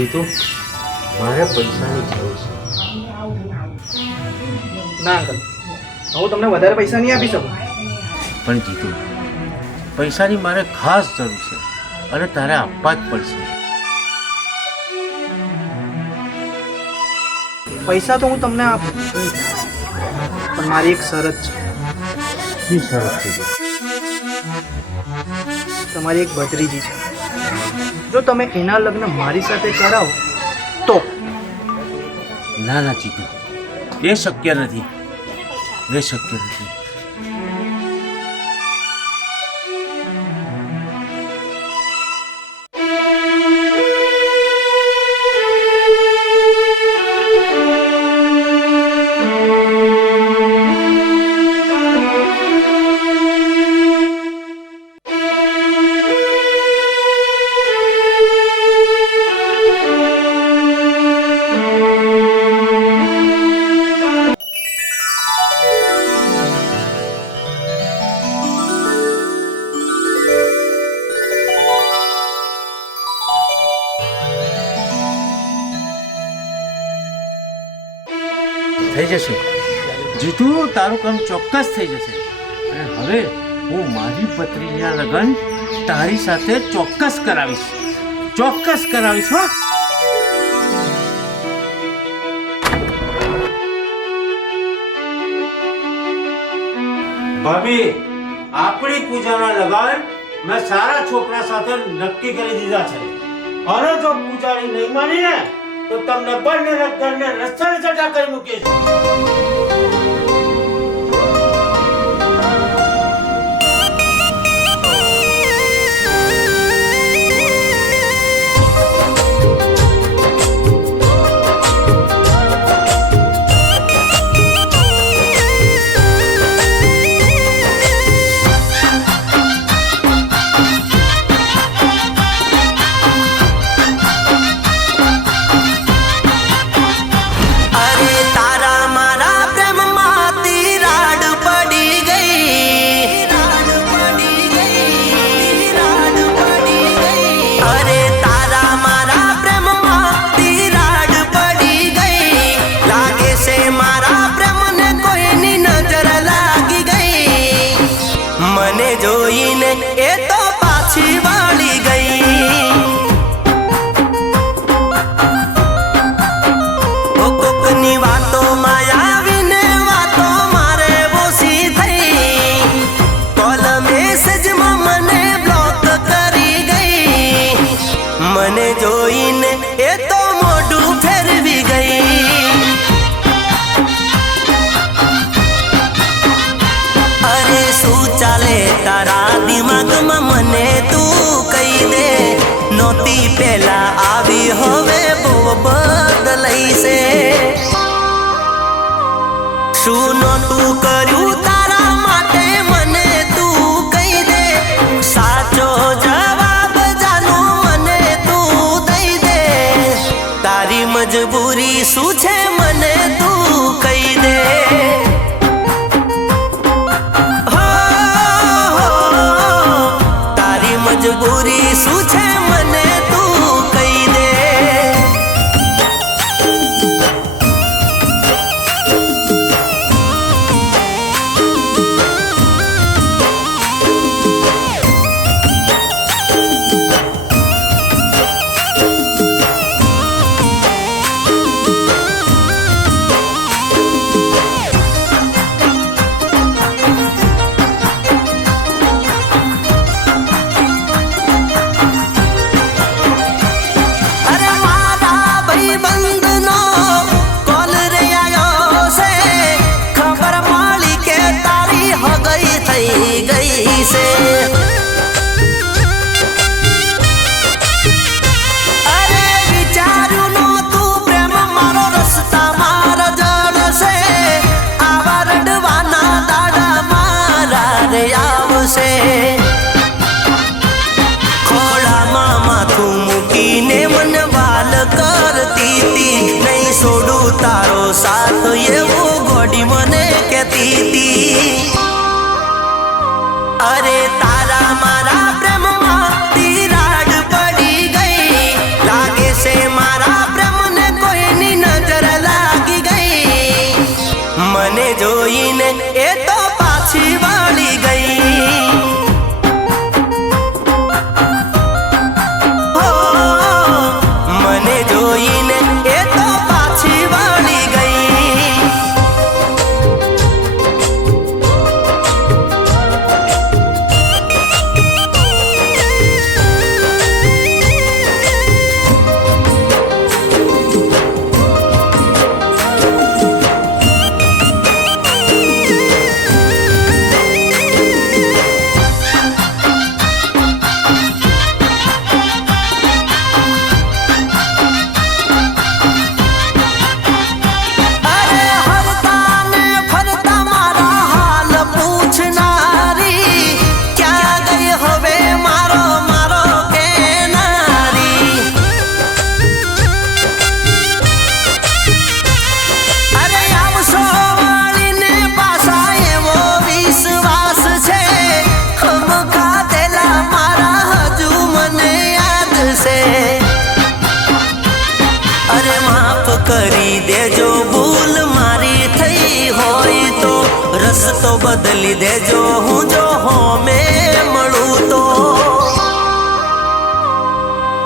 જીતુ મારે પૈસાની જરૂર છે. ના અંકલ. હું તમને વધારે પૈસા નહીં આપી શકું. પણ જીતુ પૈસાની મારે ખાસ જરૂર છે અને તારે આપવા જ પડશે. પૈસા તો હું તમને આપું પણ મારી એક શરત છે. શરત છે? તમારી એક ભત્રીજી છે. જો તમે એના લગ્ન મારી સાથે કરાવો, તો? ના ના જીતુ એ શક્ય નથી. એ શક્ય નથી. જશે. જીતુ, તારું કામ ચોક્કસ થઈ જશે. અને હવે હું મારી પત્રીના લગ્ન તારી સાથે ચોક્કસ કરાવીશ. ચોક્કસ કરાવીશ, હો. ભાભી, આપણી પૂજાના લગન મેં સારા છોકરા સાથે નક્કી કરી દીધા છે. અને જો પૂજારી નહીં માની ને તો તમને બંને ઘરને રસ્તા ચટા કરી મૂકીશ તો મોઢું ફેરવી ગઈ. અરે શું ચાલે તારા દિમાગમાં મને તું કહી દે? નહોતી પેલા આવી, હવે બહુ બદલાઈ છે. શું નોતું કર્યું મજબૂરી શું છે અરે આવશે ખોળામાં માથું મૂકીને મને વાલ કરતી નહીં છોડું તારો સાથ એવું અરે તારા મારા પ્રેમમાં તિરાડ પડી ગઈ. લાગે છે મારા પ્રેમને કોઈની નજર લાગી ગઈ. મને જોઈને એ તો રસ્તો જો હું જો હોમે મળું તો.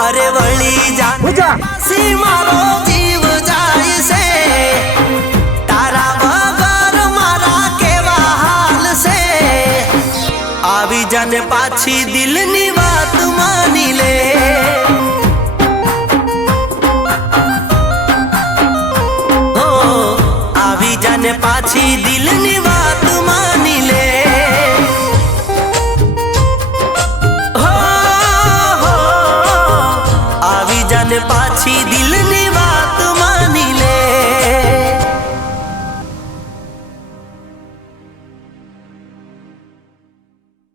અરે વળી જા મારો જીવ જાય છે. તારા વગર મારા કેવા હાલ છે? આવી જાને પાછી દિલની વાત માની લે. આવી જાને પાછી દિલની હો, હો,